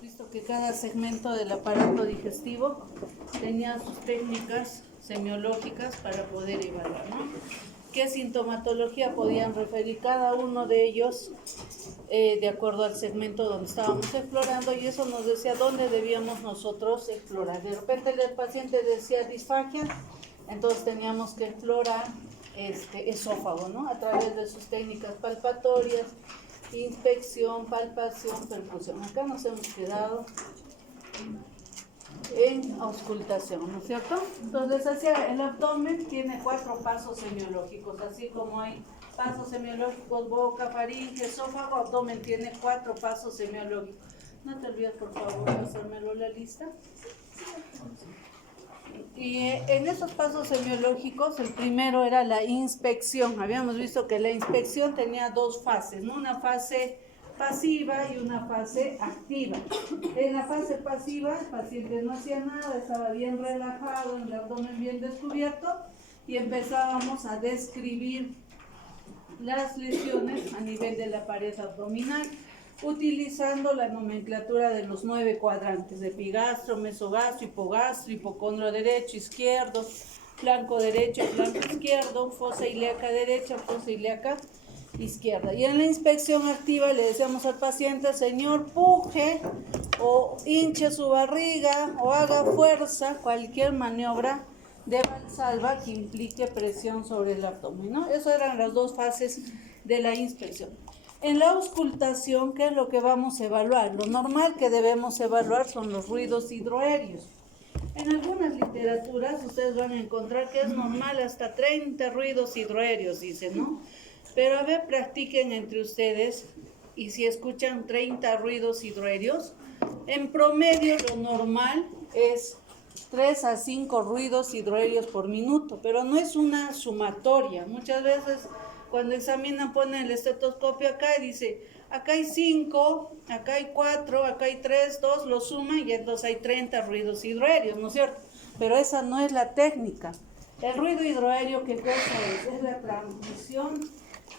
Visto que cada segmento del aparato digestivo tenía sus técnicas semiológicas para poder evaluar, ¿no? ¿Qué sintomatología podían referir cada uno de ellos de acuerdo al segmento donde estábamos explorando? Y eso nos decía dónde debíamos nosotros explorar. De repente el paciente decía disfagia, entonces teníamos que explorar esófago, ¿no? A través de sus técnicas palpatorias, inspección, palpación, percusión. Acá nos hemos quedado en auscultación, ¿no es cierto? Entonces, hacia el abdomen tiene 4 pasos semiológicos, así como hay pasos semiológicos, boca, faringe, esófago, abdomen tiene 4 pasos semiológicos. No te olvides, por favor, de hacérmelo la lista. Y en esos pasos semiológicos, el primero era la inspección. Habíamos visto que la inspección tenía 2 fases, ¿no? Una fase pasiva y una fase activa. En la fase pasiva, el paciente no hacía nada, estaba bien relajado, el abdomen bien descubierto, y empezábamos a describir las lesiones a nivel de la pared abdominal, utilizando la nomenclatura de los 9 cuadrantes: epigastro, mesogastro, hipogastro, hipocondrio derecho, izquierdo, flanco derecho, flanco izquierdo, fosa ilíaca derecha, fosa ilíaca izquierda. Y en la inspección activa le decíamos al paciente: señor, puje o hinche su barriga o haga fuerza, cualquier maniobra de Valsalva que implique presión sobre el abdomen, ¿no? Esas eran las 2 fases de la inspección. En la auscultación, ¿qué es lo que vamos a evaluar? Lo normal que debemos evaluar son los ruidos hidroaéreos. En algunas literaturas ustedes van a encontrar que es normal hasta 30 ruidos hidroaéreos, dicen, ¿no? Pero a ver, practiquen entre ustedes, y si escuchan 30 ruidos hidroaéreos, en promedio lo normal es 3 a 5 ruidos hidroaéreos por minuto, pero no es una sumatoria. Muchas veces cuando examinan ponen el estetoscopio acá y dice, acá hay 5, acá hay 4, acá hay 3, 2, lo suman y entonces hay 30 ruidos hidroaéreos, ¿no es cierto? Pero esa no es la técnica. El ruido hidroaéreo, ¿qué cosa es? Es la transmisión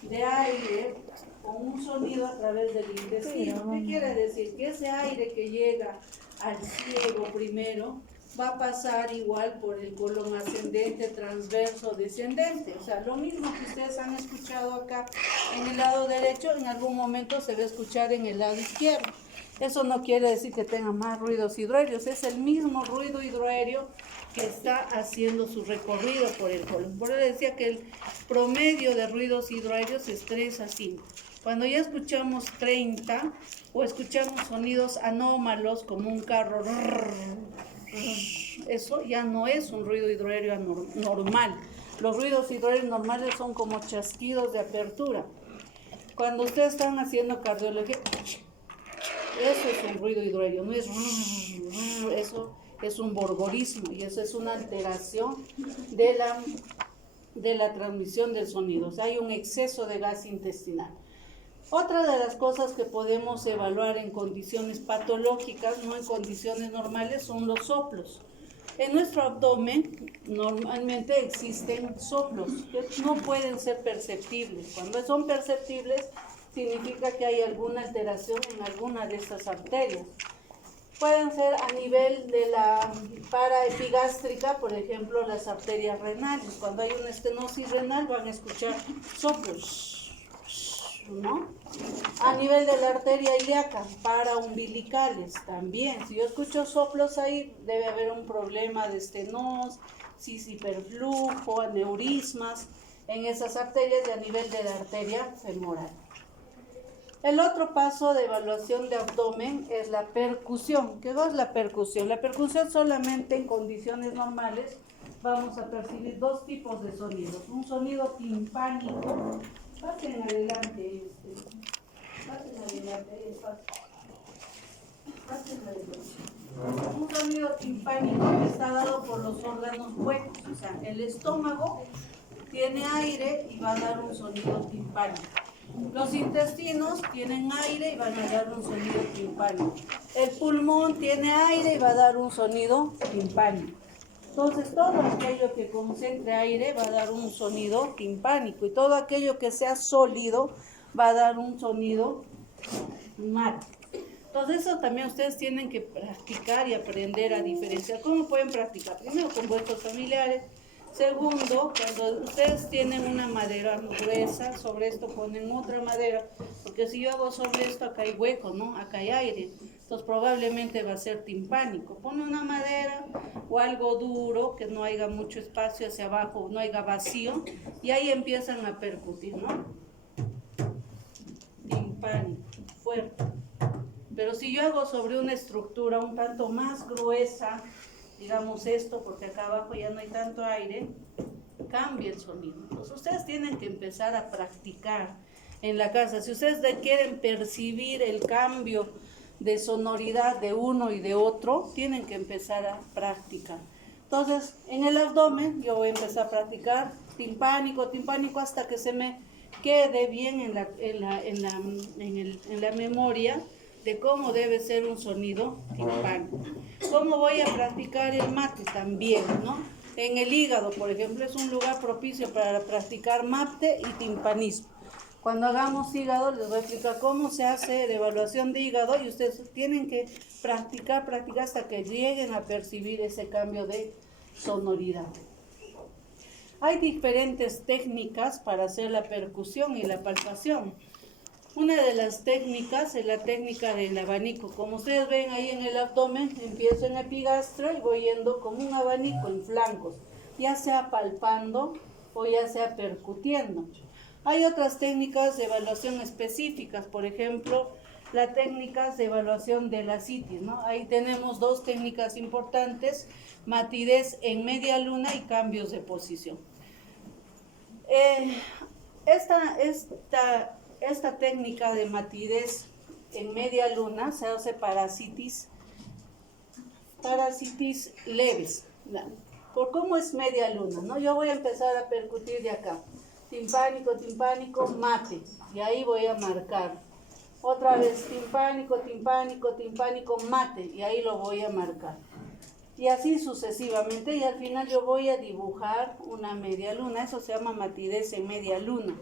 de aire con un sonido a través del intestino. ¿Qué quiere decir? Que ese aire que llega al ciego primero va a pasar igual por el colon ascendente, transverso, descendente. O sea, lo mismo que ustedes han escuchado acá en el lado derecho, en algún momento se va a escuchar en el lado izquierdo. Eso no quiere decir que tenga más ruidos hidroaéreos, es el mismo ruido hidroaéreo que está haciendo su recorrido por el colon. Por eso decía que el promedio de ruidos hidroaéreos es 3 a 5. Cuando ya escuchamos 30 o escuchamos sonidos anómalos como un carro, eso ya no es un ruido hidroaéreo normal. Los ruidos hidroaéreos normales son como chasquidos de apertura. Cuando ustedes están haciendo cardiología, eso es un ruido hidroaéreo, no es eso es un borborismo, y eso es una alteración de la transmisión del sonido. O sea, hay un exceso de gas intestinal. Otra de las cosas que podemos evaluar en condiciones patológicas, no en condiciones normales, son los soplos. En nuestro abdomen normalmente existen soplos que no pueden ser perceptibles. Cuando son perceptibles, significa que hay alguna alteración en alguna de estas arterias. Pueden ser a nivel de la paraepigástrica, por ejemplo, las arterias renales. Cuando hay una estenosis renal van a escuchar soplos, ¿no? A nivel de la arteria ilíaca, paraumbilicales también. Si yo escucho soplos ahí, debe haber un problema de estenosis, hiperflujo, aneurismas en esas arterias y a nivel de la arteria femoral. El otro paso de evaluación de abdomen es la percusión. ¿Qué es la percusión? La percusión solamente en condiciones normales vamos a percibir 2 tipos de sonidos. Un sonido timpánico. Pasen adelante. Un sonido timpánico está dado por los órganos huecos. O sea, el estómago tiene aire y va a dar un sonido timpánico. Los intestinos tienen aire y van a dar un sonido timpánico. El pulmón tiene aire y va a dar un sonido timpánico. Entonces, todo aquello que concentre aire va a dar un sonido timpánico, y todo aquello que sea sólido va a dar un sonido mate. Entonces eso también ustedes tienen que practicar y aprender a diferenciar. ¿Cómo pueden practicar? Primero con vuestros familiares. Segundo, cuando ustedes tienen una madera gruesa, sobre esto ponen otra madera, porque si yo hago sobre esto, acá hay hueco, ¿no? Acá hay aire, entonces probablemente va a ser timpánico. Pone una madera o algo duro, que no haya mucho espacio hacia abajo, no haya vacío, y ahí empiezan a percutir, ¿no? Timpánico, fuerte. Pero si yo hago sobre una estructura un tanto más gruesa, digamos esto, porque acá abajo ya no hay tanto aire, cambia el sonido. Entonces ustedes tienen que empezar a practicar en la casa. Si ustedes quieren percibir el cambio de sonoridad de uno y de otro, tienen que empezar a practicar. Entonces, en el abdomen yo voy a empezar a practicar timpánico, timpánico, hasta que se me quede bien en la memoria de cómo debe ser un sonido timpánico. ¿Cómo voy a practicar el mate? También, ¿no? En el hígado, por ejemplo, es un lugar propicio para practicar mate y timpanismo. Cuando hagamos hígado, les voy a explicar cómo se hace la evaluación de hígado y ustedes tienen que practicar hasta que lleguen a percibir ese cambio de sonoridad. Hay diferentes técnicas para hacer la percusión y la palpación. Una de las técnicas es la técnica del abanico. Como ustedes ven ahí en el abdomen, empiezo en epigastro y voy yendo como un abanico en flancos, ya sea palpando o ya sea percutiendo. Hay otras técnicas de evaluación específicas, por ejemplo, las técnicas de evaluación de la asitis, ¿no? Ahí tenemos dos técnicas importantes, matidez en media luna y cambios de posición. Esta técnica de matidez en media luna se hace para asitis leves. Por cómo es media luna, ¿no? Yo voy a empezar a percutir de acá. Timpánico, timpánico, mate. Y ahí voy a marcar. Otra vez, timpánico, timpánico, timpánico, mate. Y ahí lo voy a marcar. Y así sucesivamente. Y al final yo voy a dibujar una media luna. Eso se llama matidez en media luna.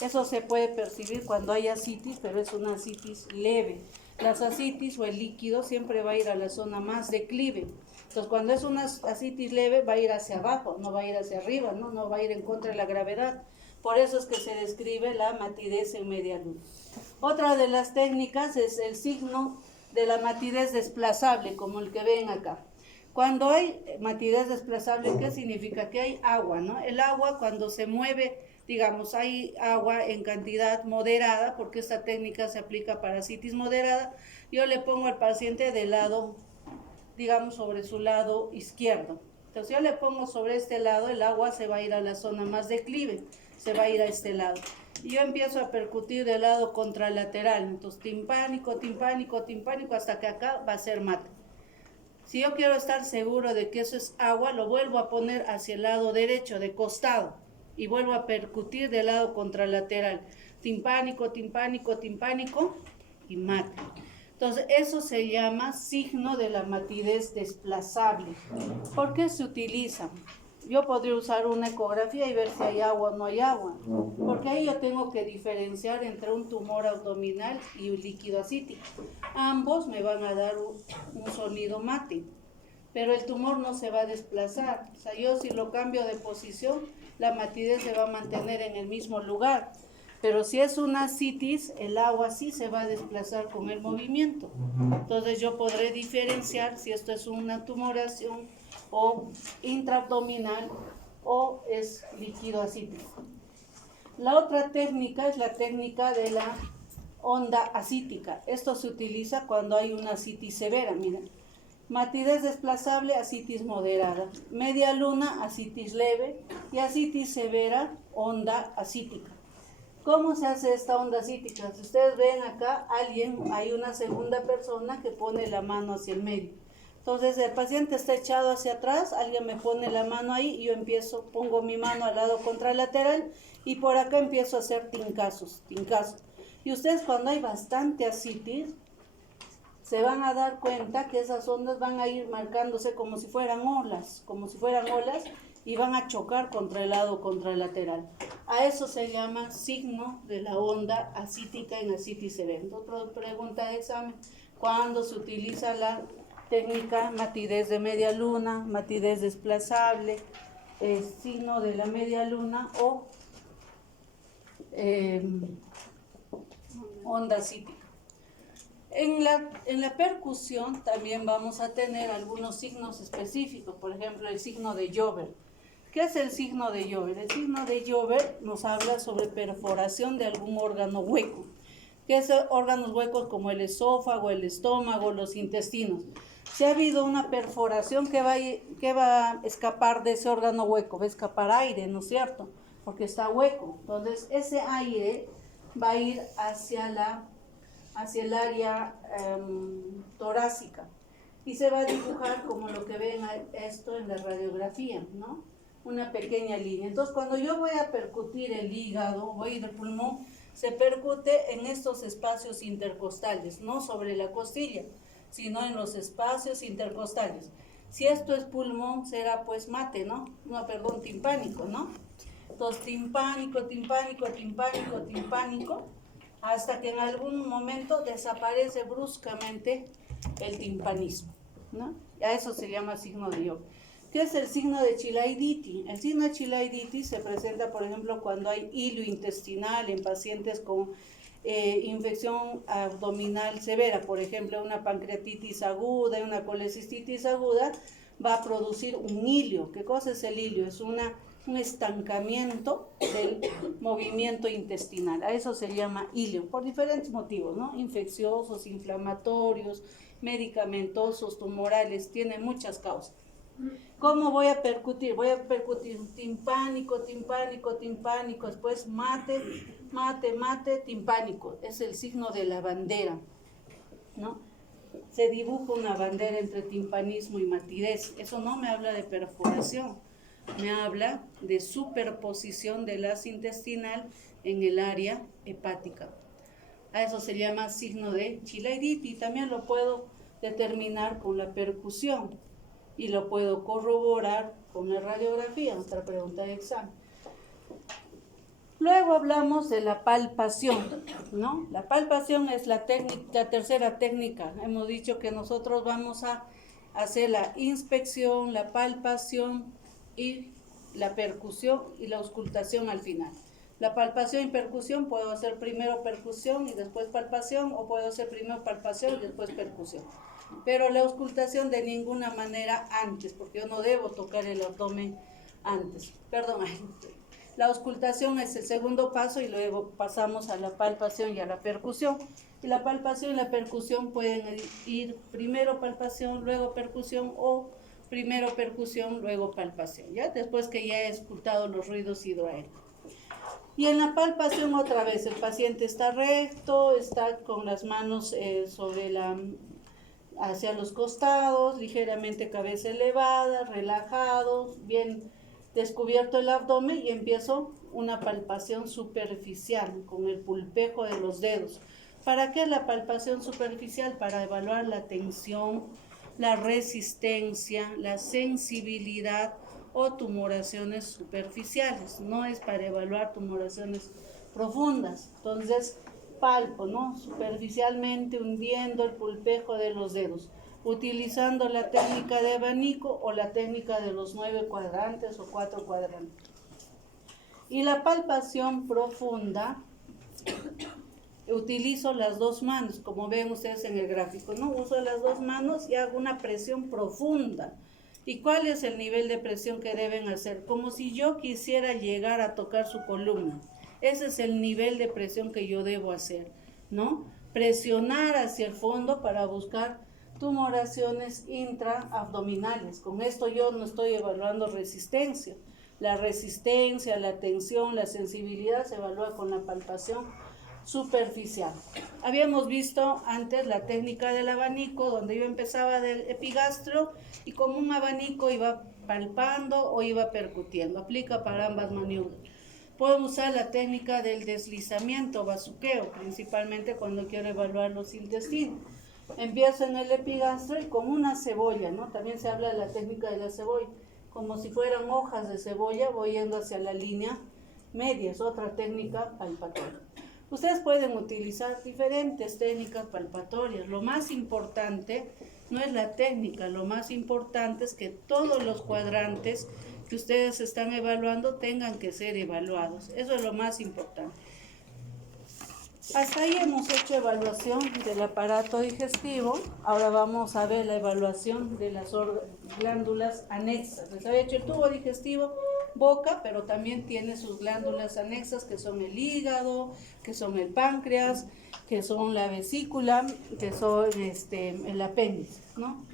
Eso se puede percibir cuando hay asitis, pero es una asitis leve. Las asitis o el líquido siempre va a ir a la zona más declive. Entonces, cuando es una asitis leve, va a ir hacia abajo, no va a ir hacia arriba, no va a ir en contra de la gravedad. Por eso es que se describe la matidez en media luna. Otra de las técnicas es el signo de la matidez desplazable, como el que ven acá. Cuando hay matidez desplazable, ¿qué significa? Que hay agua, ¿no? El agua cuando se mueve, digamos, hay agua en cantidad moderada, porque esta técnica se aplica para asitis moderada, yo le pongo al paciente del lado, digamos, sobre su lado izquierdo. Entonces yo le pongo sobre este lado, el agua se va a ir a la zona más declive, se va a ir a este lado. Y yo empiezo a percutir del lado contralateral, entonces timpánico, timpánico, timpánico, hasta que acá va a ser mate. Si yo quiero estar seguro de que eso es agua, lo vuelvo a poner hacia el lado derecho, de costado, y vuelvo a percutir del lado contralateral. Timpánico, timpánico, timpánico y mate. Entonces, eso se llama signo de la matidez desplazable. ¿Por qué se utiliza? Yo podría usar una ecografía y ver si hay agua o no hay agua, porque ahí yo tengo que diferenciar entre un tumor abdominal y un líquido asítico. Ambos me van a dar un sonido mate, pero el tumor no se va a desplazar. O sea, yo si lo cambio de posición, la matidez se va a mantener en el mismo lugar. Pero si es una asitis, el agua sí se va a desplazar con el movimiento. Entonces yo podré diferenciar si esto es una tumoración o intraabdominal o es líquido asítico. La otra técnica es la técnica de la onda asítica. Esto se utiliza cuando hay una asitis severa, miren. Matidez desplazable, asitis moderada. Media luna, asitis leve. Y asitis severa, onda asítica. ¿Cómo se hace esta onda asítica? Si ustedes ven acá, hay una segunda persona que pone la mano hacia el medio. Entonces el paciente está echado hacia atrás, alguien me pone la mano ahí y yo pongo mi mano al lado contralateral y por acá empiezo a hacer tincazos. Y ustedes cuando hay bastante asitis, se van a dar cuenta que esas ondas van a ir marcándose como si fueran olas, y van a chocar contra el lado contralateral. A eso se llama signo de la onda asítica en asitis severa. Otra pregunta de examen. cuando se utiliza la técnica matidez de media luna, matidez desplazable, signo de la media luna o onda cítica. En la percusión también vamos a tener algunos signos específicos, por ejemplo el signo de Jover. ¿Qué es el signo de Jover? El signo de Jover nos habla sobre perforación de algún órgano hueco. ¿Qué es órganos huecos como el esófago, el estómago, los intestinos? Si ha habido una perforación, ¿qué va a escapar de ese órgano hueco? Va a escapar aire, ¿no es cierto? Porque está hueco. Entonces ese aire va a ir hacia el área torácica y se va a dibujar como lo que ven esto en la radiografía, ¿no? Una pequeña línea. Entonces cuando yo voy a percutir el hígado, voy a ir al pulmón, se percute en estos espacios intercostales, no sobre la costilla, sino en los espacios intercostales. Si esto es pulmón, será pues mate, ¿no? No, perdón, timpánico, ¿no? Entonces timpánico, timpánico, timpánico, timpánico, hasta que en algún momento desaparece bruscamente el timpanismo, ¿no? A eso se llama signo de Jover. ¿Qué es el signo de Chilaiditi? El signo de Chilaiditi se presenta, por ejemplo, cuando hay hilo intestinal en pacientes con infección abdominal severa, por ejemplo, una pancreatitis aguda, una colecistitis aguda, va a producir un hilio. ¿Qué cosa es el hilio? Es un estancamiento del movimiento intestinal. A eso se llama hilio, por diferentes motivos, ¿no? Infecciosos, inflamatorios, medicamentosos, tumorales, tiene muchas causas. ¿Cómo voy a percutir? Voy a percutir timpánico, timpánico, timpánico, después mate, mate, mate, timpánico. Es el signo de la bandera, ¿no? Se dibuja una bandera entre timpanismo y matidez. Eso no me habla de perforación, me habla de superposición del ácido intestinal en el área hepática. A eso se llama signo de Chilaiditi. También lo puedo determinar con la percusión y lo puedo corroborar con la radiografía, otra pregunta de examen. Luego hablamos de la palpación, ¿no? La palpación es la tercera técnica. Hemos dicho que nosotros vamos a hacer la inspección, la palpación y la percusión y la auscultación al final. La palpación y percusión, puedo hacer primero percusión y después palpación, o puedo hacer primero palpación y después percusión. Pero la auscultación de ninguna manera antes, porque yo no debo tocar el abdomen antes. Perdón, la auscultación es el segundo paso y luego pasamos a la palpación y a la percusión. Y la palpación y la percusión pueden ir primero palpación, luego percusión, o primero percusión, luego palpación, ¿ya? Después que ya he auscultado los ruidos hidroaéreos. Y en la palpación otra vez, el paciente está recto, está con las manos hacia los costados, ligeramente cabeza elevada, relajado, bien descubierto el abdomen, y empiezo una palpación superficial con el pulpejo de los dedos. ¿Para qué la palpación superficial? Para evaluar la tensión, la resistencia, la sensibilidad o tumoraciones superficiales. No es para evaluar tumoraciones profundas. Entonces palpo, ¿no? Superficialmente hundiendo el pulpejo de los dedos, utilizando la técnica de abanico o la técnica de los 9 cuadrantes o 4 cuadrantes. Y la palpación profunda, utilizo las dos manos, como ven ustedes en el gráfico, ¿no? Uso las dos manos y hago una presión profunda. ¿Y cuál es el nivel de presión que deben hacer? Como si yo quisiera llegar a tocar su columna. Ese es el nivel de presión que yo debo hacer, ¿no? Presionar hacia el fondo para buscar tumoraciones intraabdominales. Con esto yo no estoy evaluando resistencia. La resistencia, la tensión, la sensibilidad se evalúa con la palpación superficial. Habíamos visto antes la técnica del abanico, donde yo empezaba del epigastrio y con un abanico iba palpando o iba percutiendo. Aplica para ambas maniobras. Puedo usar la técnica del deslizamiento, bazuqueo, principalmente cuando quiero evaluar los intestinos. Empiezo en el epigastrio y con una cebolla, ¿no? También se habla de la técnica de la cebolla. Como si fueran hojas de cebolla, voy yendo hacia la línea media, es otra técnica palpatoria. Ustedes pueden utilizar diferentes técnicas palpatorias. Lo más importante no es la técnica, lo más importante es que todos los cuadrantes que ustedes están evaluando tengan que ser evaluados. Eso es lo más importante. Hasta ahí hemos hecho evaluación del aparato digestivo. Ahora vamos a ver la evaluación de las glándulas anexas. Les había hecho el tubo digestivo, boca, pero también tiene sus glándulas anexas, que son el hígado, que son el páncreas, que son la vesícula, que son el apéndice, ¿no?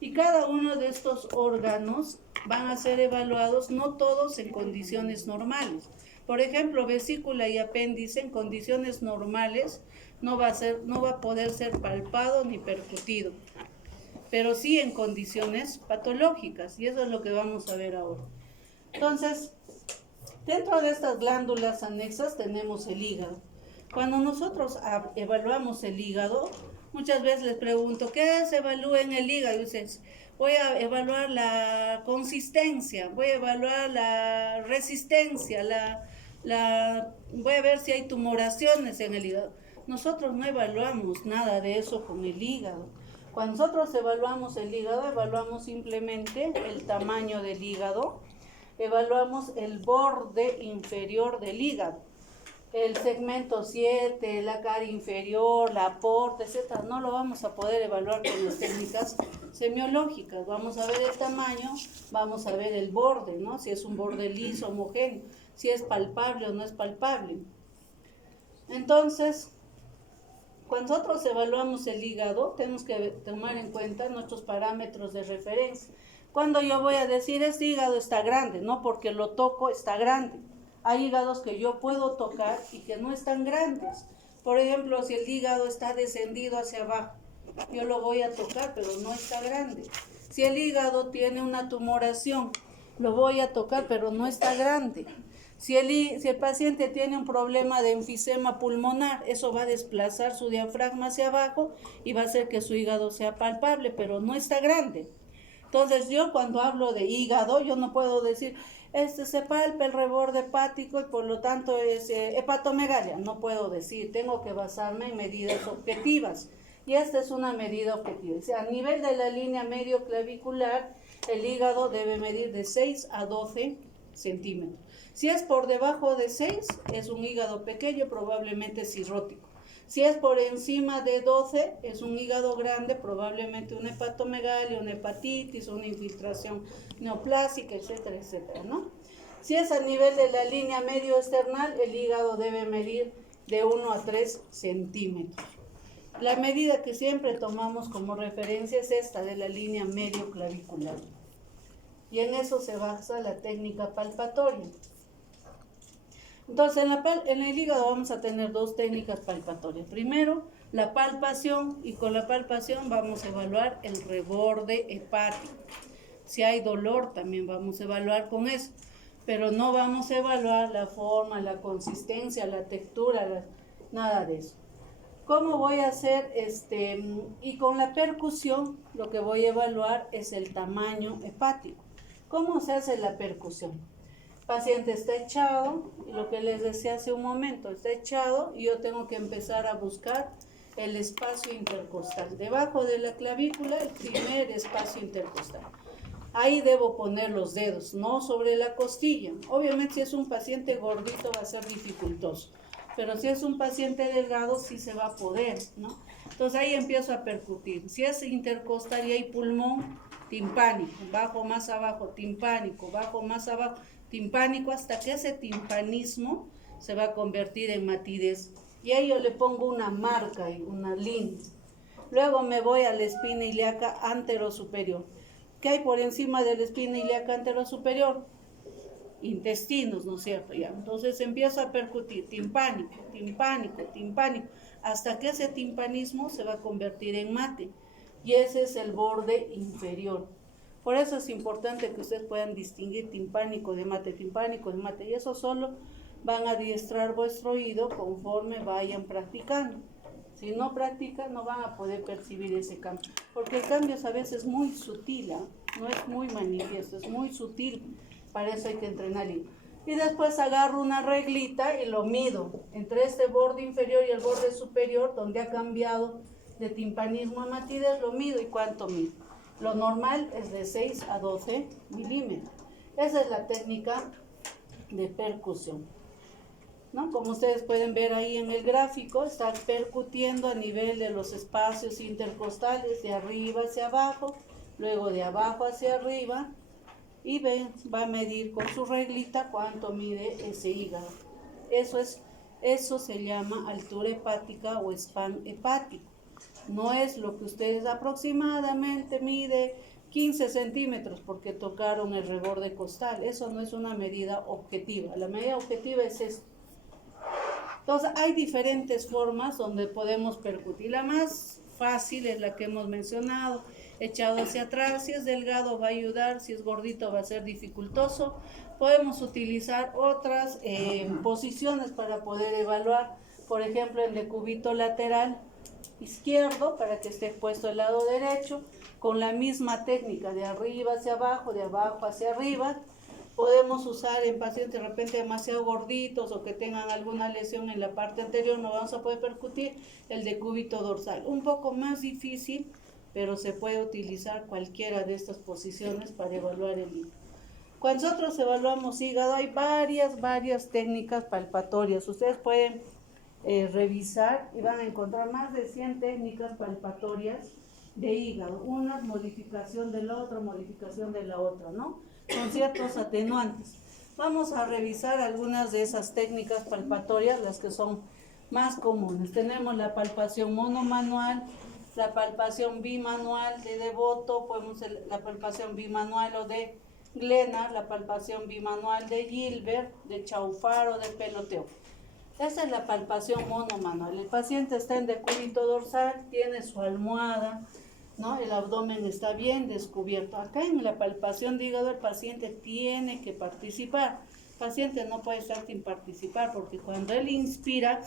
Y cada uno de estos órganos van a ser evaluados, no todos en condiciones normales. Por ejemplo, vesícula y apéndice en condiciones normales no va a poder ser palpado ni percutido, pero sí en condiciones patológicas, y eso es lo que vamos a ver ahora. Entonces, dentro de estas glándulas anexas tenemos el hígado. Cuando nosotros evaluamos el hígado, muchas veces les pregunto, ¿qué se evalúa en el hígado? Y dices, voy a evaluar la consistencia, voy a evaluar la resistencia, voy a ver si hay tumoraciones en el hígado. Nosotros no evaluamos nada de eso con el hígado. Cuando nosotros evaluamos el hígado, evaluamos simplemente el tamaño del hígado, evaluamos el borde inferior del hígado, el segmento 7, la cara inferior, la aporte, etc. No lo vamos a poder evaluar con las técnicas semiológicas. Vamos a ver el tamaño, vamos a ver el borde, ¿no? Si es un borde liso, homogéneo, si es palpable o no es palpable. Entonces, cuando nosotros evaluamos el hígado, tenemos que tomar en cuenta nuestros parámetros de referencia. Cuando yo voy a decir, este hígado está grande, no porque lo toco, está grande. Hay hígados que yo puedo tocar y que no están grandes. Por ejemplo, si el hígado está descendido hacia abajo, yo lo voy a tocar, pero no está grande. Si el hígado tiene una tumoración, lo voy a tocar, pero no está grande. Si el paciente tiene un problema de enfisema pulmonar, eso va a desplazar su diafragma hacia abajo y va a hacer que su hígado sea palpable, pero no está grande. Entonces, yo cuando hablo de hígado, yo no puedo decir, se palpa el reborde hepático y por lo tanto es hepatomegalia. No puedo decir, tengo que basarme en medidas objetivas. Y esta es una medida objetiva. O sea, a nivel de la línea medio clavicular, el hígado debe medir de 6 a 12 centímetros. Si es por debajo de 6, es un hígado pequeño, probablemente cirrótico. Si es por encima de 12, es un hígado grande, probablemente una hepatomegalia, una hepatitis, una infiltración neoplásica, etcétera, etcétera, ¿no? Si es a nivel de la línea medio esternal, el hígado debe medir de 1 a 3 centímetros. La medida que siempre tomamos como referencia es esta de la línea medio clavicular. Y en eso se basa la técnica palpatoria. Entonces, en el hígado vamos a tener dos técnicas palpatorias. Primero, la palpación, y con la palpación vamos a evaluar el reborde hepático. Si hay dolor, también vamos a evaluar con eso, pero no vamos a evaluar la forma, la consistencia, la textura, nada de eso. ¿Cómo voy a hacer? Y con la percusión, lo que voy a evaluar es el tamaño hepático. ¿Cómo se hace la percusión? El paciente está echado, y lo que les decía hace un momento, está echado y yo tengo que empezar a buscar el espacio intercostal. Debajo de la clavícula, el primer espacio intercostal. Ahí debo poner los dedos, no sobre la costilla. Obviamente si es un paciente gordito va a ser dificultoso, pero si es un paciente delgado sí se va a poder, ¿no? Entonces ahí empiezo a percutir. Si es intercostal y hay pulmón, timpánico, bajo más abajo, timpánico, bajo más abajo, timpánico, hasta que ese timpanismo se va a convertir en matidez. Y ahí yo le pongo una marca y una línea. Luego me voy a la espina ilíaca anterosuperior. ¿Qué hay por encima de la espina ilíaca anterosuperior? Intestinos, ¿no es cierto? Ya. Entonces empiezo a percutir, timpánico, timpánico, timpánico, hasta que ese timpanismo se va a convertir en mate. Y ese es el borde inferior. Por eso es importante que ustedes puedan distinguir timpánico de mate, y eso solo van a adiestrar vuestro oído conforme vayan practicando. Si no practican, no van a poder percibir ese cambio, porque el cambio es a veces muy sutil, no es muy manifiesto, es muy sutil, para eso hay que entrenar. Y después agarro una reglita y lo mido entre este borde inferior y el borde superior, donde ha cambiado de timpanismo a matidez, lo mido. ¿Y cuánto mido? Lo normal es de 6 a 12 milímetros. Esa es la técnica de percusión, ¿no? Como ustedes pueden ver ahí en el gráfico, está percutiendo a nivel de los espacios intercostales, de arriba hacia abajo, luego de abajo hacia arriba, y va a medir con su reglita cuánto mide ese hígado. Eso se llama altura hepática o span hepático. No es lo que ustedes aproximadamente mide 15 centímetros porque tocaron el reborde costal. Eso no es una medida objetiva. La medida objetiva es esto. Entonces hay diferentes formas donde podemos percutir. La más fácil es la que hemos mencionado, echado hacia atrás. Si es delgado va a ayudar, si es gordito va a ser dificultoso. Podemos utilizar otras posiciones para poder evaluar, por ejemplo el decúbito lateral izquierdo para que esté puesto al lado derecho, con la misma técnica de arriba hacia abajo, de abajo hacia arriba. Podemos usar en pacientes de repente demasiado gorditos o que tengan alguna lesión en la parte anterior, no vamos a poder percutir el decúbito dorsal. Un poco más difícil, pero se puede utilizar cualquiera de estas posiciones para evaluar el hígado. Cuando nosotros evaluamos hígado hay varias técnicas palpatorias. Ustedes pueden revisar y van a encontrar más de 100 técnicas palpatorias de hígado. Una modificación de la otra, ¿no? Con ciertos atenuantes. Vamos a revisar algunas de esas técnicas palpatorias, las que son más comunes. Tenemos la palpación monomanual, la palpación bimanual de Devoto, podemos la palpación bimanual o de Glennar, la palpación bimanual de Gilbert, de Chaufar o de Peloteo. Esa es la palpación monomanual. El paciente está en decúbito dorsal, tiene su almohada, ¿no? El abdomen está bien descubierto. Acá en la palpación de hígado el paciente tiene que participar. El paciente no puede estar sin participar porque cuando él inspira,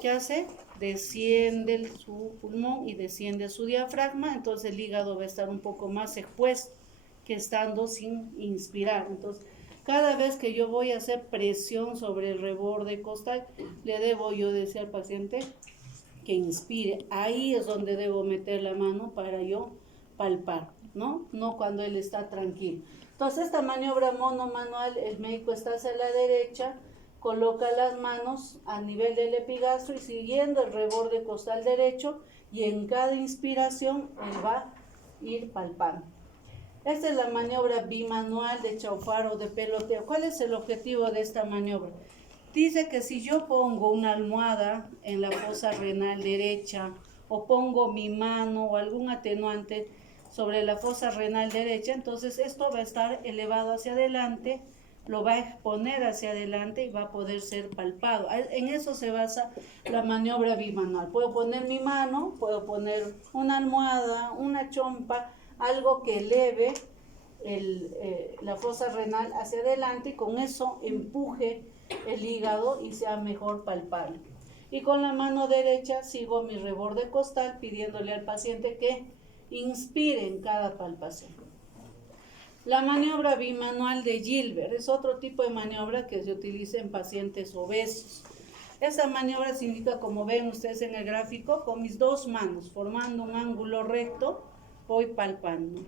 ¿qué hace? Desciende su pulmón y desciende su diafragma, entonces el hígado va a estar un poco más expuesto que estando sin inspirar. Entonces, cada vez que yo voy a hacer presión sobre el reborde costal, le debo yo decir al paciente que inspire. Ahí es donde debo meter la mano para yo palpar, ¿no? No cuando él está tranquilo. Entonces, esta maniobra monomanual, el médico está hacia la derecha, coloca las manos a nivel del epigastro y siguiendo el reborde costal derecho, y en cada inspiración él va a ir palpando. Esta es la maniobra bimanual de Chaufar o de Peloteo. ¿Cuál es el objetivo de esta maniobra? Dice que si yo pongo una almohada en la fosa renal derecha o pongo mi mano o algún atenuante sobre la fosa renal derecha, entonces esto va a estar elevado hacia adelante, lo va a exponer hacia adelante y va a poder ser palpado. En eso se basa la maniobra bimanual. Puedo poner mi mano, puedo poner una almohada, una chompa, algo que eleve la fosa renal hacia adelante y con eso empuje el hígado y sea mejor palpable. Y con la mano derecha sigo mi reborde costal pidiéndole al paciente que inspire en cada palpación. La maniobra bimanual de Gilbert es otro tipo de maniobra que se utiliza en pacientes obesos. Esta maniobra se indica, como ven ustedes en el gráfico, con mis dos manos, formando un ángulo recto, voy palpando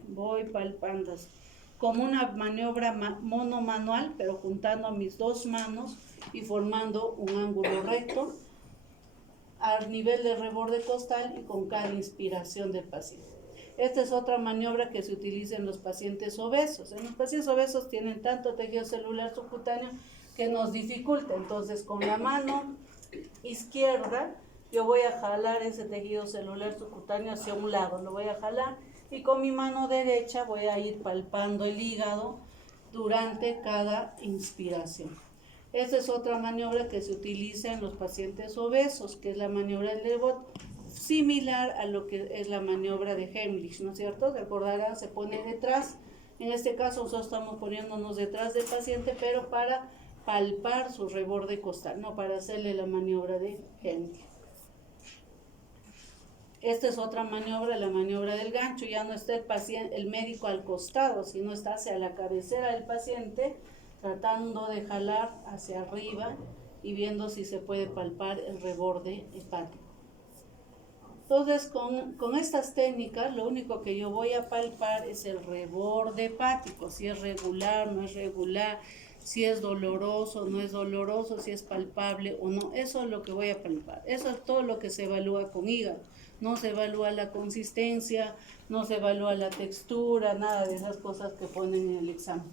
así. Como una maniobra monomanual, pero juntando mis dos manos y formando un ángulo recto a nivel del reborde costal y con cada inspiración del paciente. Esta es otra maniobra que se utiliza en los pacientes obesos. En los pacientes obesos tienen tanto tejido celular subcutáneo que nos dificulta. Entonces, con la mano izquierda, yo voy a jalar ese tejido celular subcutáneo hacia un lado, lo voy a jalar, y con mi mano derecha voy a ir palpando el hígado durante cada inspiración. Esta es otra maniobra que se utiliza en los pacientes obesos, que es la maniobra del Devot, similar a lo que es la maniobra de Heimlich, ¿no es cierto? Recordarán, se pone detrás, en este caso nosotros estamos poniéndonos detrás del paciente, pero para palpar su reborde costal, no para hacerle la maniobra de Heimlich. Esta es otra maniobra, la maniobra del gancho. Ya no está el médico al costado, sino está hacia la cabecera del paciente, tratando de jalar hacia arriba y viendo si se puede palpar el reborde hepático. Entonces, con estas técnicas, lo único que yo voy a palpar es el reborde hepático, si es regular, no es regular, si es doloroso, no es doloroso, si es palpable o no. Eso es lo que voy a palpar. Eso es todo lo que se evalúa con hígado. No se evalúa la consistencia, no se evalúa la textura, nada de esas cosas que ponen en el examen.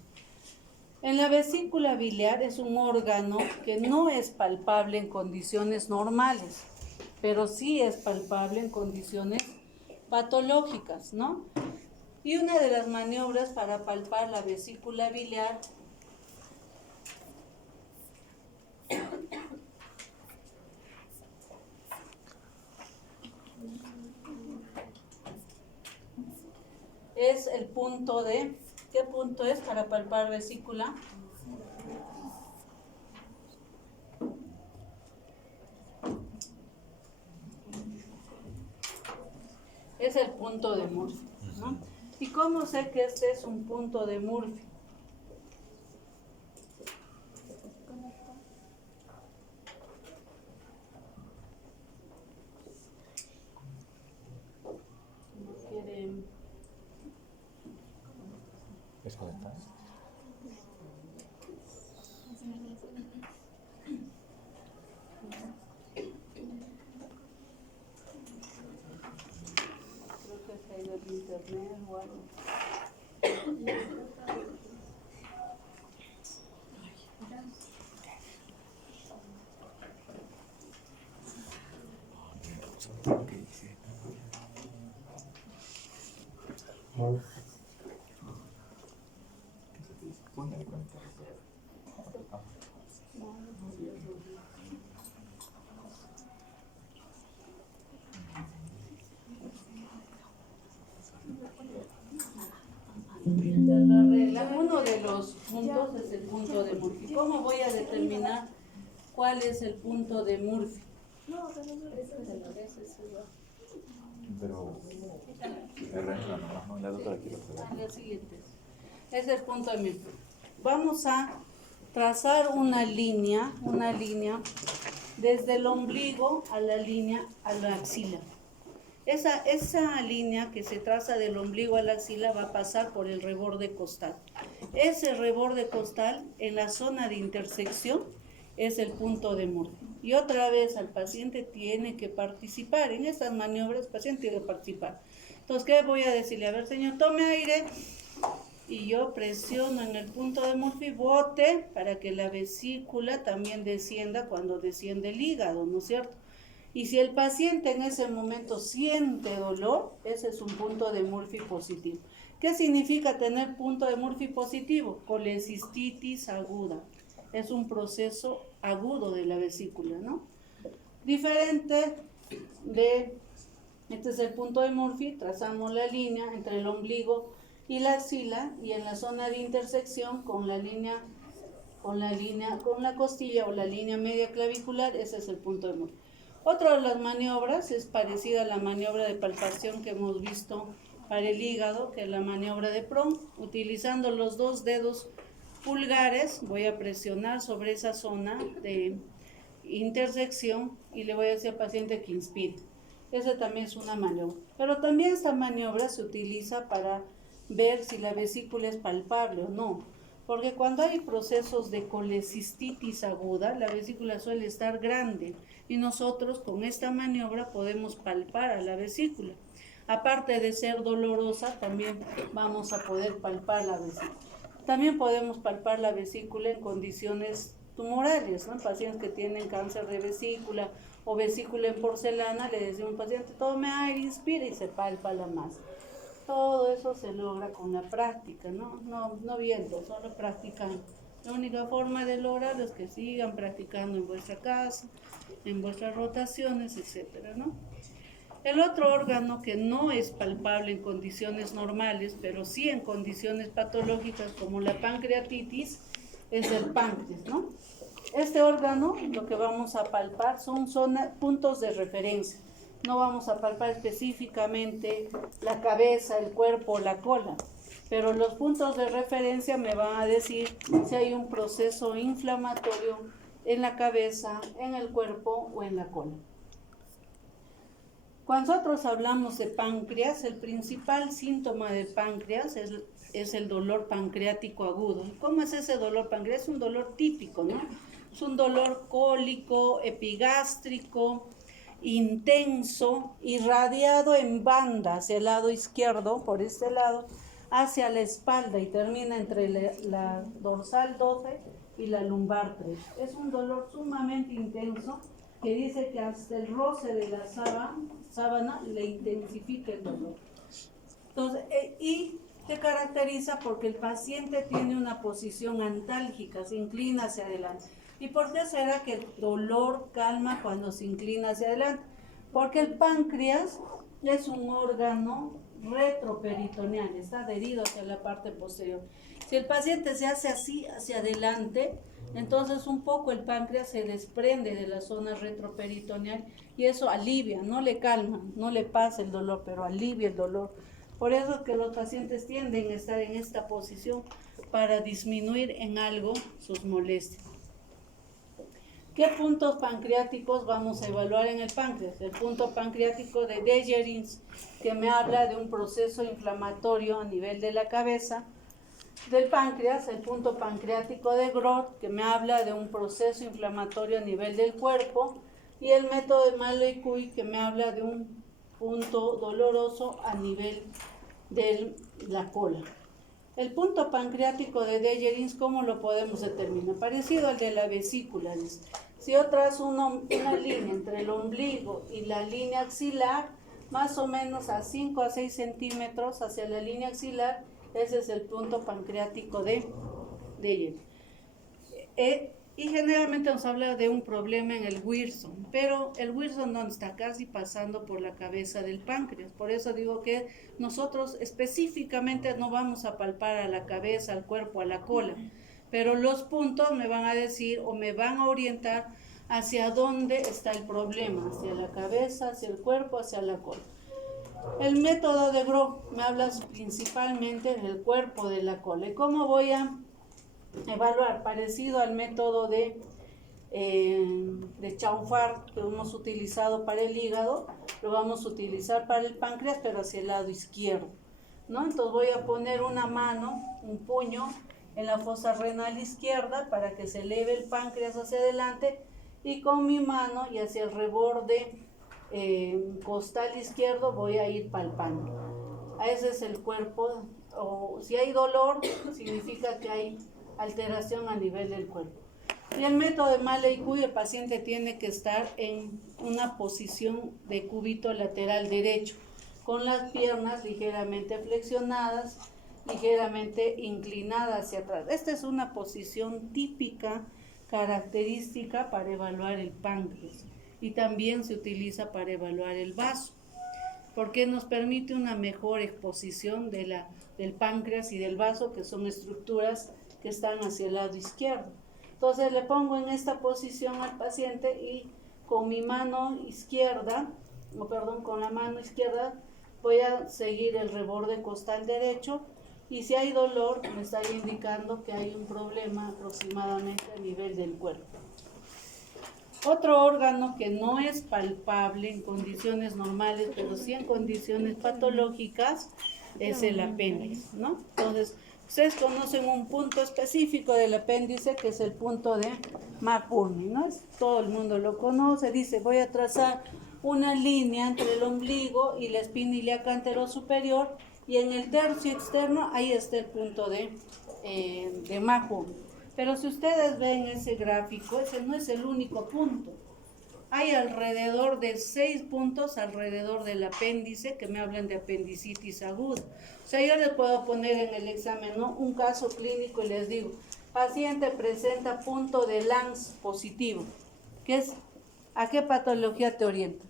En la vesícula biliar es un órgano que no es palpable en condiciones normales, pero sí es palpable en condiciones patológicas, ¿no? Y una de las maniobras para palpar la vesícula biliar es el punto de, ¿qué punto es para palpar vesícula? Es el punto de Murphy, ¿no? ¿Y cómo sé que este es un punto de Murphy? Desconectar. Creo que se ha ido el internet o algo. Uno de los puntos es el punto de Murphy. ¿Cómo voy a determinar cuál es el punto de Murphy? Pero la doctora quiere La siguiente. Es el punto de Murphy. Vamos a trazar una línea desde el ombligo a la línea a la axila. Esa línea que se traza del ombligo a la axila va a pasar por el reborde costal. Ese reborde costal en la zona de intersección es el punto de Murphy. Y otra vez el paciente tiene que participar. En estas maniobras el paciente tiene que participar. Entonces, ¿qué voy a decirle? A ver, señor, tome aire. Y yo presiono en el punto de Murphy, bote para que la vesícula también descienda cuando desciende el hígado, ¿no es cierto? Y si el paciente en ese momento siente dolor, ese es un punto de Murphy positivo. ¿Qué significa tener punto de Murphy positivo? Colecistitis aguda. Es un proceso agudo de la vesícula, ¿no? Diferente de, este es el punto de Murphy, trazamos la línea entre el ombligo y la axila, y en la zona de intersección con la costilla o la línea media clavicular, ese es el punto de Murphy. Otra de las maniobras es parecida a la maniobra de palpación que hemos visto para el hígado, que es la maniobra de Prong. Utilizando los dos dedos pulgares, voy a presionar sobre esa zona de intersección y le voy a decir al paciente que inspire. Esa también es una maniobra. Pero también esta maniobra se utiliza para ver si la vesícula es palpable o no. Porque cuando hay procesos de colecistitis aguda, la vesícula suele estar grande y nosotros con esta maniobra podemos palpar a la vesícula. Aparte de ser dolorosa, también vamos a poder palpar la vesícula. También podemos palpar la vesícula en condiciones tumorales, ¿no? Pacientes que tienen cáncer de vesícula o vesícula en porcelana, le decimos a un paciente, tome aire, inspire y se palpa la masa. Todo eso se logra con la práctica, no viendo, solo practicando. La única forma de lograrlo es que sigan practicando en vuestra casa, en vuestras rotaciones, etcétera, ¿no? El otro órgano que no es palpable en condiciones normales, pero sí en condiciones patológicas como la pancreatitis, es el páncreas, ¿no? Este órgano, lo que vamos a palpar son puntos de referencia. No vamos a palpar específicamente la cabeza, el cuerpo, la cola. pero los puntos de referencia me van a decir si hay un proceso inflamatorio en la cabeza, en el cuerpo o en la cola. Cuando nosotros hablamos de páncreas, el principal síntoma del páncreas es el dolor pancreático agudo. ¿Cómo es ese dolor pancreático? Es un dolor típico, ¿no? Es un dolor cólico, epigástrico, intenso, irradiado en banda hacia el lado izquierdo, por este lado, hacia la espalda y termina entre la dorsal 12 y la lumbar 3. Es un dolor sumamente intenso que dice que hasta el roce de la sábana le intensifica el dolor. Entonces, y se caracteriza porque el paciente tiene una posición antálgica, se inclina hacia adelante. ¿Y por qué será que el dolor calma cuando se inclina hacia adelante? Porque el páncreas es un órgano retroperitoneal, está adherido hacia la parte posterior. Si el paciente se hace así hacia adelante, entonces un poco el páncreas se desprende de la zona retroperitoneal y eso alivia, no le calma, no le pasa el dolor, pero alivia el dolor. Por eso es que los pacientes tienden a estar en esta posición para disminuir en algo sus molestias. ¿Qué puntos pancreáticos vamos a evaluar en el páncreas? El punto pancreático de Dejerins, que me habla de un proceso inflamatorio a nivel de la cabeza del páncreas, el punto pancreático de Groth, que me habla de un proceso inflamatorio a nivel del cuerpo, y el método de Malloy-Cuy, que me habla de un punto doloroso a nivel de la cola. El punto pancreático de Dejerins, ¿cómo lo podemos determinar? Parecido al de la vesícula. Si yo trazo una línea entre el ombligo y la línea axilar, más o menos a 5 a 6 centímetros hacia la línea axilar, ese es el punto pancreático de Dejerins. Y generalmente nos habla de un problema en el Wilson, pero el Wilson no está casi pasando por la cabeza del páncreas. Por eso digo que nosotros específicamente no vamos a palpar a la cabeza, al cuerpo, a la cola, pero los puntos me van a decir o me van a orientar hacia dónde está el problema, hacia la cabeza, hacia el cuerpo, hacia la cola. El método de Groth me habla principalmente del cuerpo, de la cola. ¿Y cómo voy a evaluar? Parecido al método de Chaufar que hemos utilizado para el hígado, lo vamos a utilizar para el páncreas, pero hacia el lado izquierdo, ¿no? Entonces voy a poner una mano, un puño en la fosa renal izquierda para que se eleve el páncreas hacia adelante, y con mi mano y hacia el reborde costal izquierdo voy a ir palpando. Ese es el cuerpo, o si hay dolor, significa que hay alteración a nivel del cuerpo. Y el método de Malloy-Cuy, el paciente tiene que estar en una posición de cúbito lateral derecho, con las piernas ligeramente flexionadas, ligeramente inclinadas hacia atrás. Esta es una posición típica, característica para evaluar el páncreas, y también se utiliza para evaluar el vaso, porque nos permite una mejor exposición del páncreas y del vaso, que son estructuras que están hacia el lado izquierdo. Entonces le pongo en esta posición al paciente y con mi mano izquierda, con la mano izquierda voy a seguir el reborde costal derecho, y si hay dolor me estaría indicando que hay un problema aproximadamente a nivel del cuerpo. Otro órgano que no es palpable en condiciones normales, pero sí en condiciones patológicas, es el apéndice, ¿no? Entonces, ustedes conocen un punto específico del apéndice, que es el punto de McBurney, ¿no? Todo el mundo lo conoce. Dice, voy a trazar una línea entre el ombligo y la espina ilíaca anterosuperior, y en el tercio externo ahí está el punto de McBurney. Pero si ustedes ven ese gráfico, ese no es el único punto. Hay alrededor de 6 puntos alrededor del apéndice que me hablan de apendicitis aguda. O sea, yo les puedo poner en el examen, ¿no?, un caso clínico y les digo, paciente presenta punto de Lange positivo. ¿A qué patología te orienta?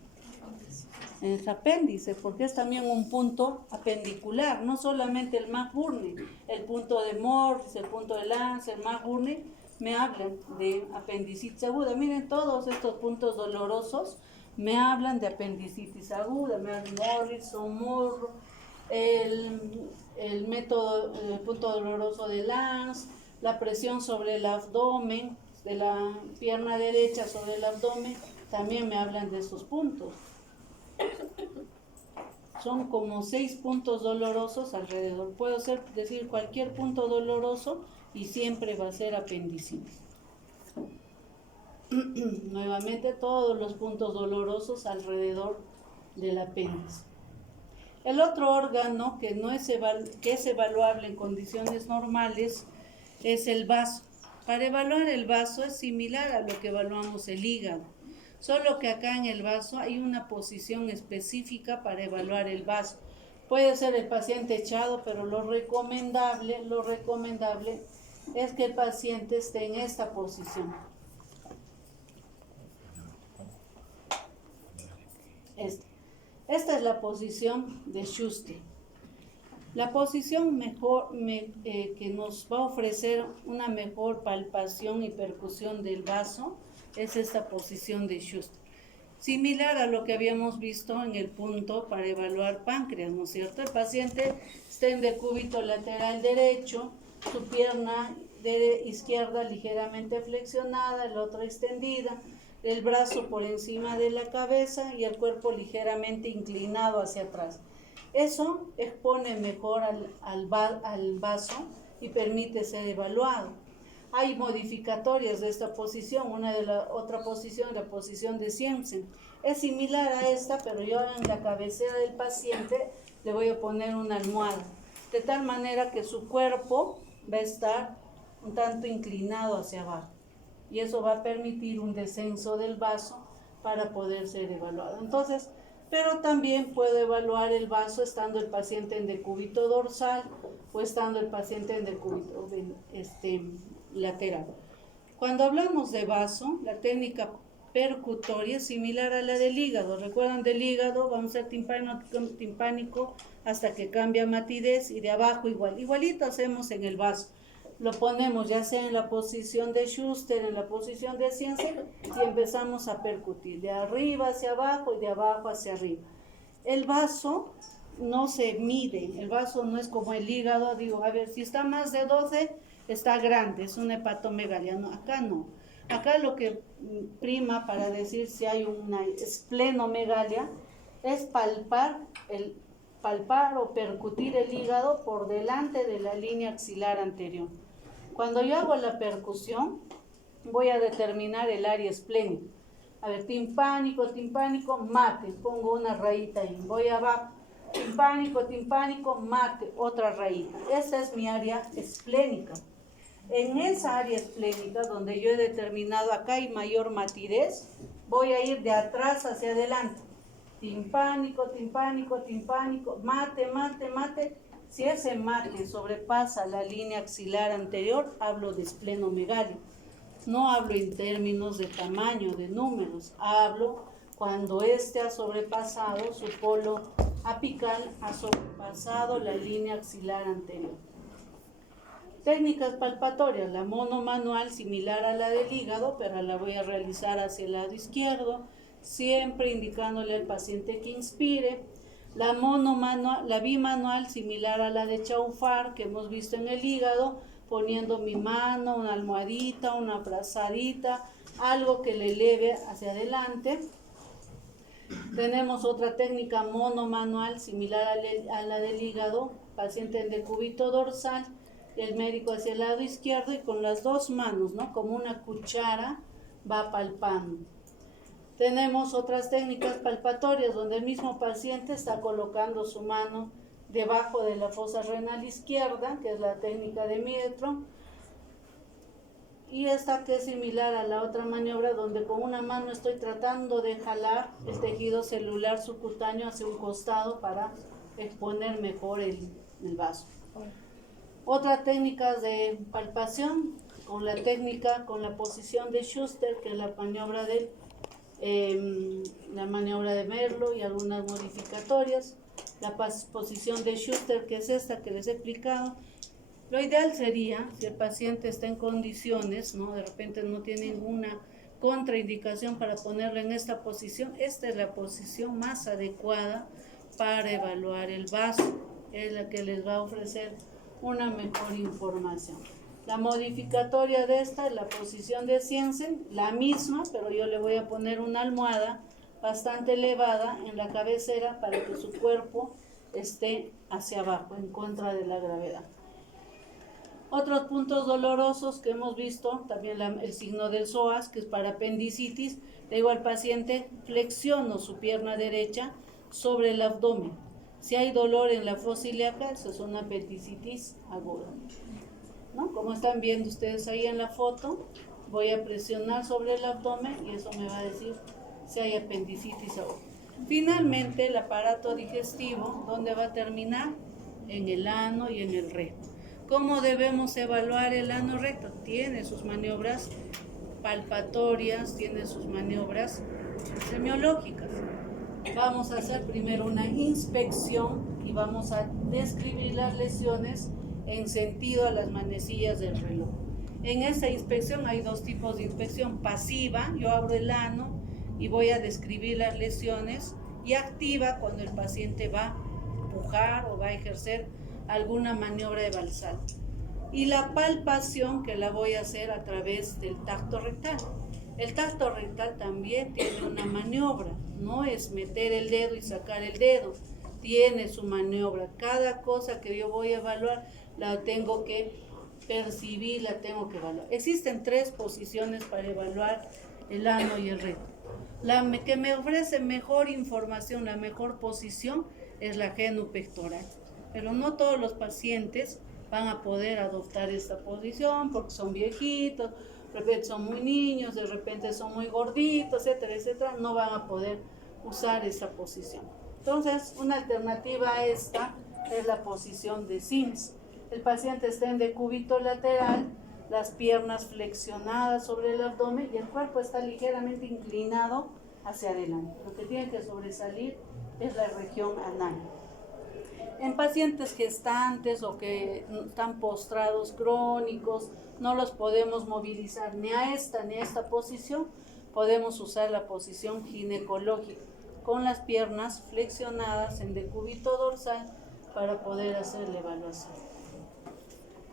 Es apéndice, porque es también un punto apendicular, no solamente el McBurney, el punto de Morris, el punto de Lange, el McBurney, me hablan de apendicitis aguda. Miren, todos estos puntos dolorosos me hablan de apendicitis aguda. Me hablan Morris, Morro, el método, el punto doloroso de Lanz, la presión sobre el abdomen, de la pierna derecha sobre el abdomen, también me hablan de esos puntos. Son como 6 puntos dolorosos alrededor. Puedo decir cualquier punto doloroso y siempre va a ser apendicitis. Nuevamente todos los puntos dolorosos alrededor del apéndice. El otro órgano que es evaluable en condiciones normales es el vaso. Para evaluar el vaso es similar a lo que evaluamos el hígado, solo que acá en el vaso hay una posición específica para evaluar el vaso. Puede ser el paciente echado, pero lo recomendable es que el paciente esté en esta posición. Esta es la posición de Schuster. La posición que nos va a ofrecer una mejor palpación y percusión del vaso es esta posición de Schuster. Similar a lo que habíamos visto en el punto para evaluar páncreas, ¿no es cierto? El paciente está en decúbito lateral derecho, su pierna izquierda ligeramente flexionada, la otra extendida, el brazo por encima de la cabeza y el cuerpo ligeramente inclinado hacia atrás. Eso expone mejor al vaso y permite ser evaluado. Hay modificatorias de esta posición. Una de la otra posición, la posición de Siemsen, es similar a esta, pero yo en la cabecera del paciente le voy a poner una almohada, de tal manera que su cuerpo va a estar un tanto inclinado hacia abajo. Y eso va a permitir un descenso del vaso para poder ser evaluado. Entonces, pero también puedo evaluar el vaso estando el paciente en decúbito dorsal o estando el paciente en decúbito lateral. Cuando hablamos de vaso, la técnica percutoria es similar a la del hígado. ¿Recuerdan del hígado? Vamos a hacer timpánico hasta que cambia matidez y de abajo igualito hacemos en el vaso. Lo ponemos ya sea en la posición de Schuster, en la posición de Siemsen y empezamos a percutir de arriba hacia abajo y de abajo hacia arriba. El vaso no se mide, el vaso no es como el hígado, digo, a ver, si está más de 12, está grande, es una hepatomegalia, no, acá no. Acá lo que prima para decir si hay una esplenomegalia es palpar o percutir el hígado por delante de la línea axilar anterior. Cuando yo hago la percusión, voy a determinar el área esplénica. A ver, timpánico, mate, pongo una rayita ahí, voy abajo, timpánico, mate, otra rayita. Esa es mi área esplénica. En esa área esplénica, donde yo he determinado acá hay mayor matidez, voy a ir de atrás hacia adelante. Timpánico, mate. Si ese mate sobrepasa la línea axilar anterior, hablo de esplenomegalia. No hablo en términos de tamaño, de números. Hablo cuando este ha sobrepasado, su polo apical ha sobrepasado la línea axilar anterior. Técnicas palpatorias. La monomanual, similar a la del hígado, pero la voy a realizar hacia el lado izquierdo, siempre indicándole al paciente que inspire. La bimanual, similar a la de Chaufar, que hemos visto en el hígado, poniendo mi mano, una almohadita, una abrazadita, algo que le eleve hacia adelante. Tenemos otra técnica monomanual, similar a la del hígado, paciente en decúbito dorsal, el médico hacia el lado izquierdo y con las dos manos, ¿no? Como una cuchara, va palpando. Tenemos otras técnicas palpatorias donde el mismo paciente está colocando su mano debajo de la fosa renal izquierda, que es la técnica de Mietro, y esta que es similar a la otra maniobra donde con una mano estoy tratando de jalar el tejido celular subcutáneo hacia un costado para exponer mejor el vaso. Otra técnica de palpación con la posición de Schuster, que es la maniobra de Merlo y algunas modificatorias. La posición de Schuster, que es esta que les he explicado. Lo ideal sería, si el paciente está en condiciones, ¿no? De repente no tiene ninguna contraindicación para ponerlo en esta posición, esta es la posición más adecuada para evaluar el vaso. es la que les va a ofrecer una mejor información. La modificatoria de esta es la posición de Siensen, la misma, pero yo le voy a poner una almohada bastante elevada en la cabecera para que su cuerpo esté hacia abajo, en contra de la gravedad. Otros puntos dolorosos que hemos visto, también el signo del psoas, que es para apendicitis. Le digo al paciente, flexiono su pierna derecha sobre el abdomen. Si hay dolor en la fosa ilíaca, eso es una apendicitis aguda, ¿no? Como están viendo ustedes ahí en la foto, voy a presionar sobre el abdomen y eso me va a decir si hay apendicitis aguda. Finalmente, el aparato digestivo, ¿dónde va a terminar? En el ano y en el recto. ¿Cómo debemos evaluar el ano recto? Tiene sus maniobras palpatorias, tiene sus maniobras semiológicas. Vamos a hacer primero una inspección y vamos a describir las lesiones en sentido a las manecillas del reloj. En esta inspección hay dos tipos de inspección: pasiva, yo abro el ano y voy a describir las lesiones, y activa, cuando el paciente va a empujar o va a ejercer alguna maniobra de balsal. Y la palpación, que la voy a hacer a través del tacto rectal. El tacto rectal también tiene una maniobra, no es meter el dedo y sacar el dedo, tiene su maniobra. Cada cosa que yo voy a evaluar la tengo que percibir, la tengo que evaluar. Existen 3 posiciones para evaluar el ano y el recto. La que me ofrece mejor información, la mejor posición, es la genupectoral. Pero no todos los pacientes van a poder adoptar esta posición porque son viejitos, de repente son muy niños, de repente son muy gorditos, etcétera, etcétera. No van a poder usar esa posición. Entonces, una alternativa a esta es la posición de Sims. El paciente está en decúbito lateral, las piernas flexionadas sobre el abdomen y el cuerpo está ligeramente inclinado hacia adelante. Lo que tiene que sobresalir es la región anal. En pacientes gestantes o que están postrados crónicos, no los podemos movilizar ni a esta posición. Podemos usar la posición ginecológica, con las piernas flexionadas en decúbito dorsal para poder hacer la evaluación.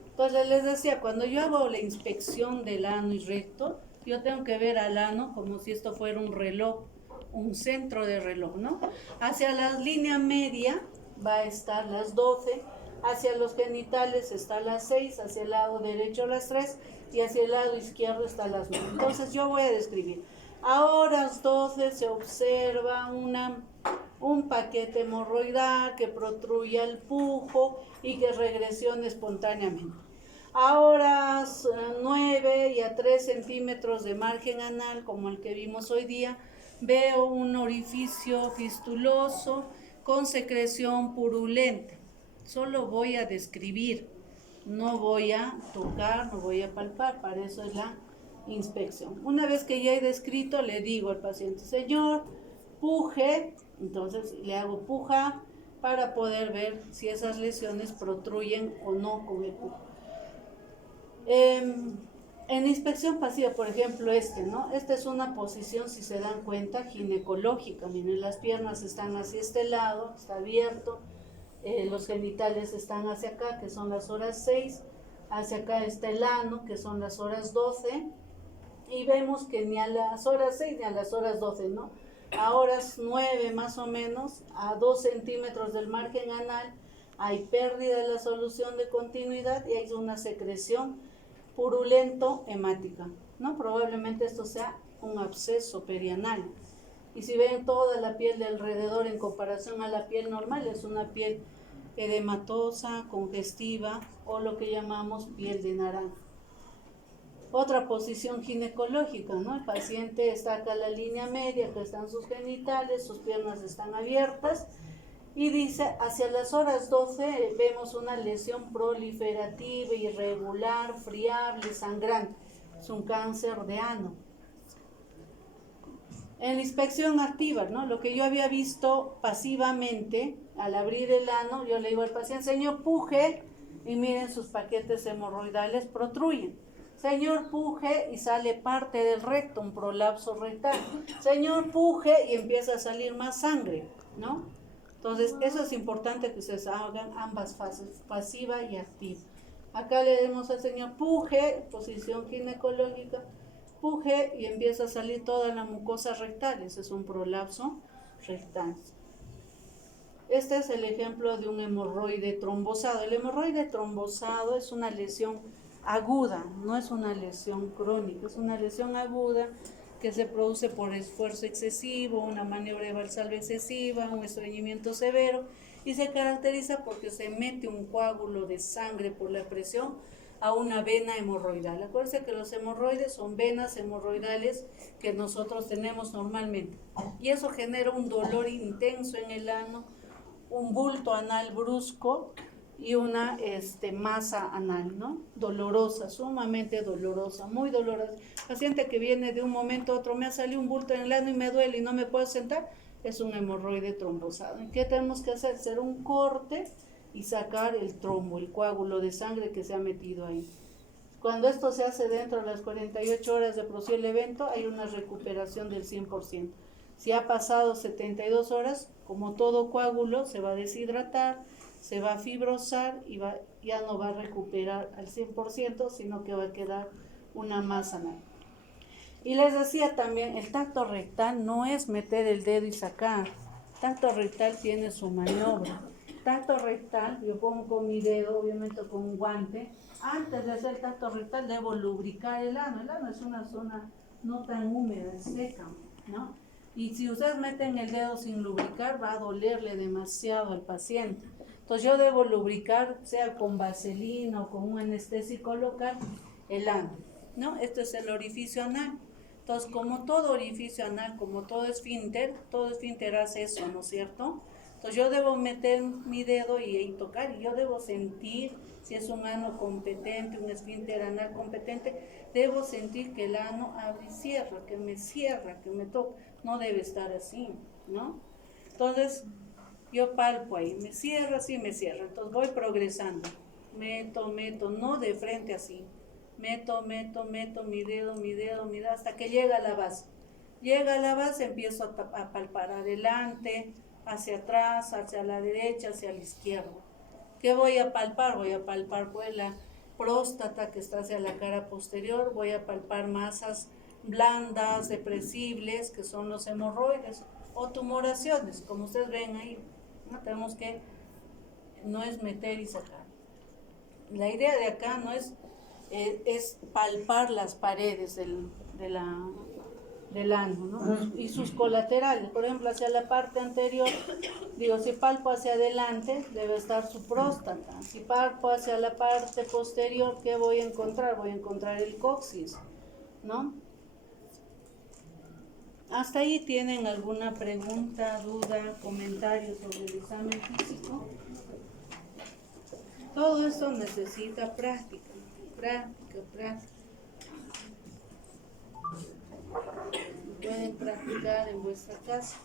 Entonces les decía, cuando yo hago la inspección del ano y recto, yo tengo que ver al ano como si esto fuera un reloj, un centro de reloj, ¿no? Hacia la línea media va a estar las 12, hacia los genitales está las 6, hacia el lado derecho las 3 y hacia el lado izquierdo está las 9. Entonces yo voy a describir. A horas 12 se observa un paquete hemorroidal que protruye al pujo y que regresiona espontáneamente. A horas 9 y a 3 centímetros de margen anal, como el que vimos hoy día, veo un orificio fistuloso con secreción purulenta. Solo voy a describir, no voy a tocar, no voy a palpar, para eso es la inspección. Una vez que ya he descrito, le digo al paciente, señor, puje, entonces le hago pujar para poder ver si esas lesiones protruyen o no con el pujo. En inspección pasiva, por ejemplo, ¿no? Esta es una posición, si se dan cuenta, ginecológica. Miren, las piernas están hacia este lado, está abierto, los genitales están hacia acá, que son las horas 6, hacia acá está el ano, que son las horas 12, y vemos que ni a las horas 6 ni a las horas 12, ¿no? A horas 9 más o menos, a 2 centímetros del margen anal, hay pérdida de la solución de continuidad y hay una secreción purulento hemática, ¿no? Probablemente esto sea un absceso perianal. Y si ven toda la piel de alrededor en comparación a la piel normal, es una piel edematosa, congestiva o lo que llamamos piel de naranja. Otra posición ginecológica, ¿no? El paciente está acá en la línea media, que están sus genitales, sus piernas están abiertas. Y dice, hacia las horas 12 vemos una lesión proliferativa, irregular, friable, sangrante. Es un cáncer de ano. En la inspección activa, ¿no? Lo que yo había visto pasivamente, al abrir el ano, yo le digo al paciente, señor, puje, y miren, sus paquetes hemorroidales protruyen. Señor, puje, y sale parte del recto, un prolapso rectal. Señor, puje, y empieza a salir más sangre, ¿no? Entonces, eso es importante que ustedes hagan ambas fases, pasiva y activa. Acá le hemos enseñado puje, posición ginecológica, puje y empieza a salir toda la mucosa rectal, ese es un prolapso rectal. Este es el ejemplo de un hemorroide trombosado. El hemorroide trombosado es una lesión aguda, no es una lesión crónica, es una lesión aguda que se produce por esfuerzo excesivo, una maniobra de Valsalva excesiva, un estreñimiento severo, y se caracteriza porque se mete un coágulo de sangre por la presión a una vena hemorroidal. Acuérdense que los hemorroides son venas hemorroidales que nosotros tenemos normalmente, y eso genera un dolor intenso en el ano, un bulto anal brusco y una masa anal, ¿no? Dolorosa, sumamente dolorosa, muy dolorosa. Paciente que viene de un momento a otro, me ha salido un bulto en el ano y me duele y no me puedo sentar, es un hemorroide trombosado. ¿Y qué tenemos que hacer? Hacer un corte y sacar el trombo, el coágulo de sangre que se ha metido ahí. Cuando esto se hace dentro de las 48 horas de producir el evento, hay una recuperación del 100%. Si ha pasado 72 horas, como todo coágulo, se va a deshidratar, se va a fibrosar y ya no va a recuperar al 100%, sino que va a quedar una masa anal. Y les decía también, el tacto rectal no es meter el dedo y sacar. Tacto rectal tiene su maniobra. Tacto rectal, yo pongo con mi dedo, obviamente con un guante. Antes de hacer el tacto rectal debo lubricar el ano. El ano es una zona no tan húmeda, es seca, ¿no? Y si ustedes meten el dedo sin lubricar, va a dolerle demasiado al paciente. Entonces yo debo lubricar, sea con vaselina o con un anestésico local, el ano, ¿no? Esto es el orificio anal. Entonces, como todo orificio anal, como todo esfínter hace eso, ¿no es cierto? Entonces yo debo meter mi dedo y tocar, y yo debo sentir si es un ano competente, un esfínter anal competente, debo sentir que el ano abre y cierra, que me toca. No debe estar así, ¿no? Entonces, yo palpo ahí, me cierra, sí me cierra. Entonces voy progresando. Meto, no de frente así. Meto, mi dedo, hasta que llega a la base. Llega a la base, empiezo a palpar adelante, hacia atrás, hacia la derecha, hacia la izquierda. ¿Qué voy a palpar? Voy a palpar pues la próstata que está hacia la cara posterior, voy a palpar masas blandas, depresibles, que son los hemorroides, o tumoraciones, como ustedes ven ahí, ¿no? Tenemos que, no es meter y sacar. La idea de acá no es palpar las paredes del ano, ¿no? Y sus colaterales, por ejemplo, hacia la parte anterior, digo, si palpo hacia adelante, debe estar su próstata. Si palpo hacia la parte posterior, ¿qué voy a encontrar? Voy a encontrar el coxis, ¿no? ¿Hasta ahí tienen alguna pregunta, duda, comentario sobre el examen físico? Todo esto necesita práctica. Pueden practicar en vuestra casa.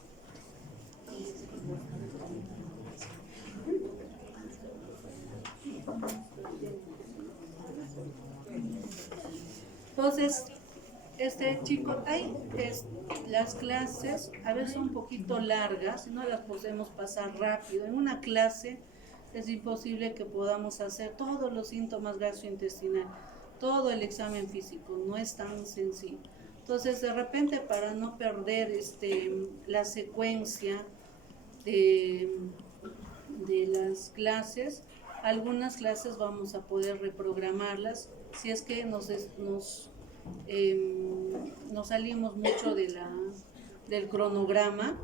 Entonces, chicos, las clases a veces son un poquito largas, no las podemos pasar rápido. En una clase es imposible que podamos hacer todos los síntomas gastrointestinales, todo el examen físico, no es tan sencillo. Entonces, de repente, para no perder la secuencia de las clases, algunas clases vamos a poder reprogramarlas si es que nos salimos mucho del cronograma,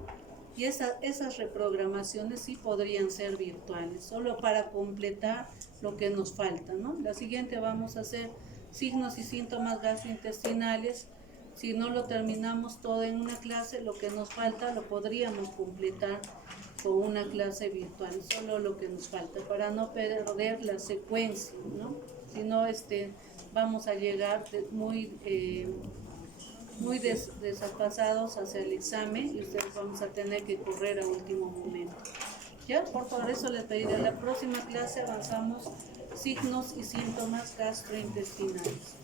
y esas reprogramaciones sí podrían ser virtuales, solo para completar lo que nos falta, ¿no? La siguiente vamos a hacer signos y síntomas gastrointestinales. Si no lo terminamos todo en una clase, lo que nos falta lo podríamos completar con una clase virtual, solo lo que nos falta, para no perder la secuencia, ¿no? Si no, vamos a llegar muy desapasados hacia el examen, y ustedes vamos a tener que correr a último momento. ¿Ya? Por todo eso les pediré, en la próxima clase avanzamos signos y síntomas gastrointestinales.